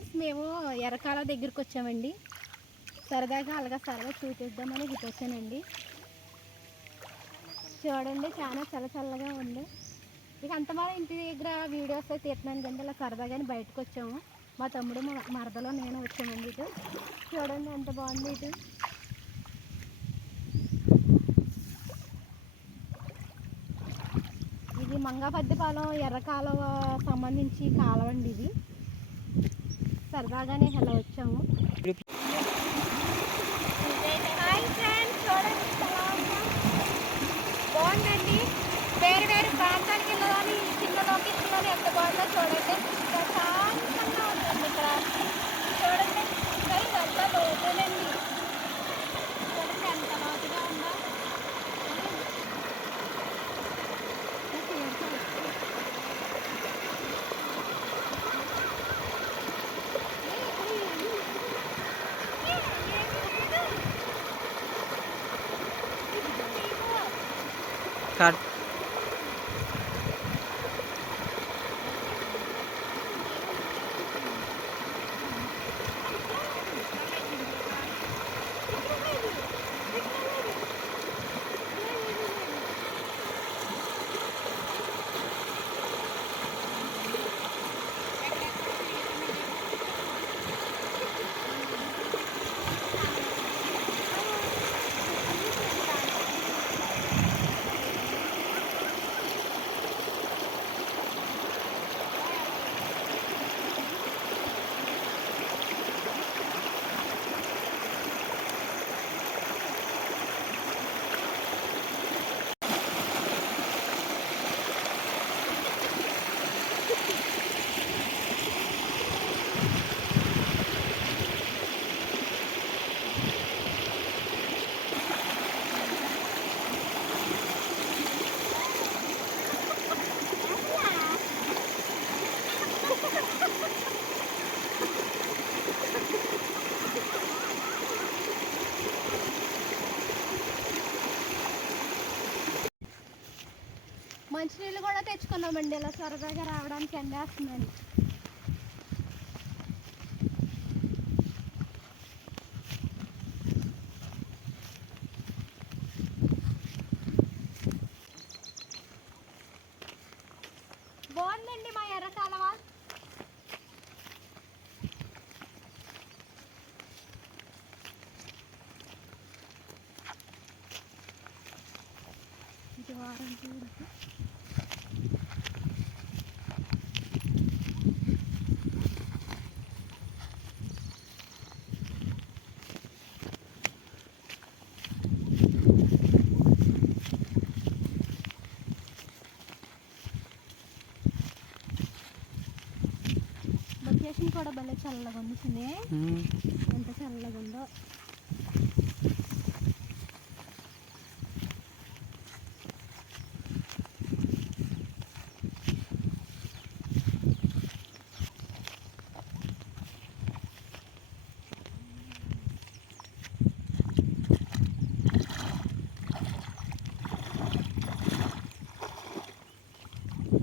Friends, మేము ఎర్రకాల దగ్గరికి వచ్చామండి. సరదాగా సరదా చూపిద్దామని ఇటు వచ్చానండి. చూడండి, చాలా చల్లగా ఉంది. ఇక అంతమానం ఇంటి దగ్గర వీడియోస్ తీస్తున్నాను కంటే ఇలా సరదాగానే బయటకు వచ్చాము. మా తమ్ముడు మరదలో నేను వచ్చామండి. ఇటు చూడండి ఎంత బాగుంది. ఇటు ఇది మంగాపద్దిపాలెం ఎర్రకాలువ సంబంధించి కాలువండి. ఇది సరదాగానే ఇలా వచ్చాము. హాయ్ ఫ్రెండ్స్, చూడండి బాగుందండి. వేరు ప్రాంతానికి వెళ్ళాలని చిన్న లొకేషన్లోని ఎంత బాగుందో చూడండి. ప్రశాంతంగా ఉంటుంది ఇక్కడ. చూడండి ఇదంతా లోతులండి. చూడండి ఎంత లోతుగా ఉందో. కట్ మంచినీళ్ళు కూడా తెచ్చుకున్నామండి. ఇలా సరదాగా రావడానికి ఎండేస్తుందని. బాగుందండి మా ఎర్రకాలవ. ఇది వారం చూడండి. లొకేషన్ కూడా భలే చల్లగా ఉంది. ఎంత చల్లగా ఉందో.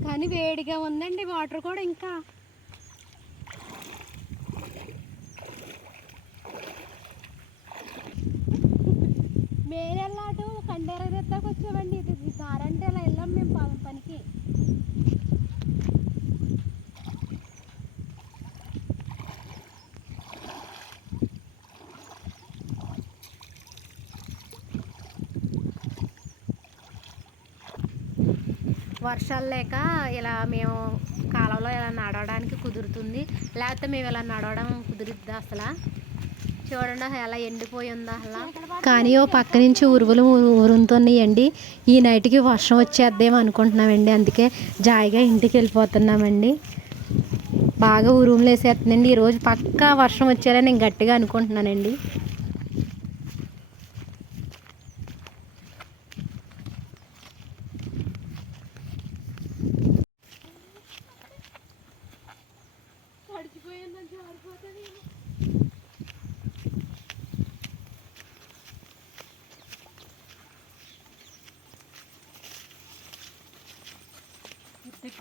కానీ వేడిగా ఉందండి వాటర్ కూడా. ఇంకా మేరెళ్ళాటు కండేర దగ్గరకు వచ్చామండి. ఇది దారంటే ఇలా వెళ్ళాం మేము పనికి. వర్షాలు లేక ఇలా మేము కాలంలో ఇలా నడవడానికి కుదురుతుంది. లేకపోతే మేము ఇలా నడవడం కుదురుద్ది అసలు. చూడండి ఎలా ఎండిపోయి ఉందో అలా. కానీ ఓ పక్క నుంచి ఉరువులు ఉరుముతున్నాయండి. ఈ నైట్కి వర్షం వచ్చేద్దేమో అనుకుంటున్నామండి. అందుకే జాయిగా ఇంటికి వెళ్ళిపోతున్నామండి. బాగా ఉరుములు వేసేస్తుందండి. ఈరోజు పక్కా వర్షం వచ్చేలా నేను గట్టిగా అనుకుంటున్నానండి.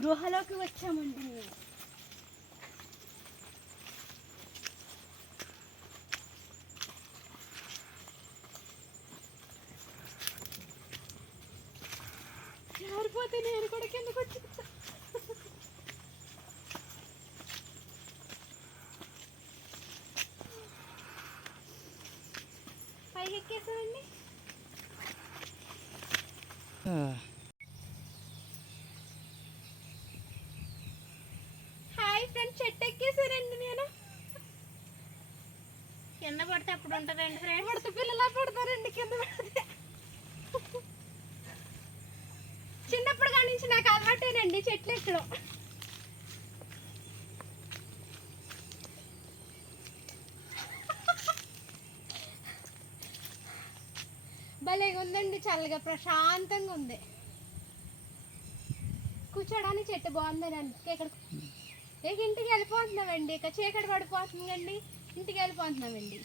గృహలోకి వచ్చామండి. కిందకు వచ్చి పైకి ఎక్కేసామండి. హాయ్ ఫ్రెండ్స్, చెట్టు ఎక్కేసానండి నేను. కింద పడితే అప్పుడు ఉంటుందండి ఫ్రెండ్స్. పడితే పిల్లలా పడతారండి కింద పడితే. చిన్నప్పుడు కాడి నుంచి నాకు అలవాటేనండి చెట్లు ఎక్కడం. భలేగా ఉందండి, చల్లగా ప్రశాంతంగా ఉంది. కూర్చోడానికి చెట్టు బాగుందండి. ఇక ఇంటికి వెళ్ళిపోతున్నామండి. ఇక చీకటి పడిపోతుందండి, ఇంటికి వెళ్ళిపోతున్నామండి.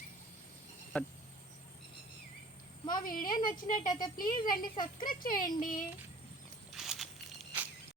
మా వీడియో నచ్చినట్టయితే ప్లీజ్ అండి సబ్స్క్రైబ్ చేయండి.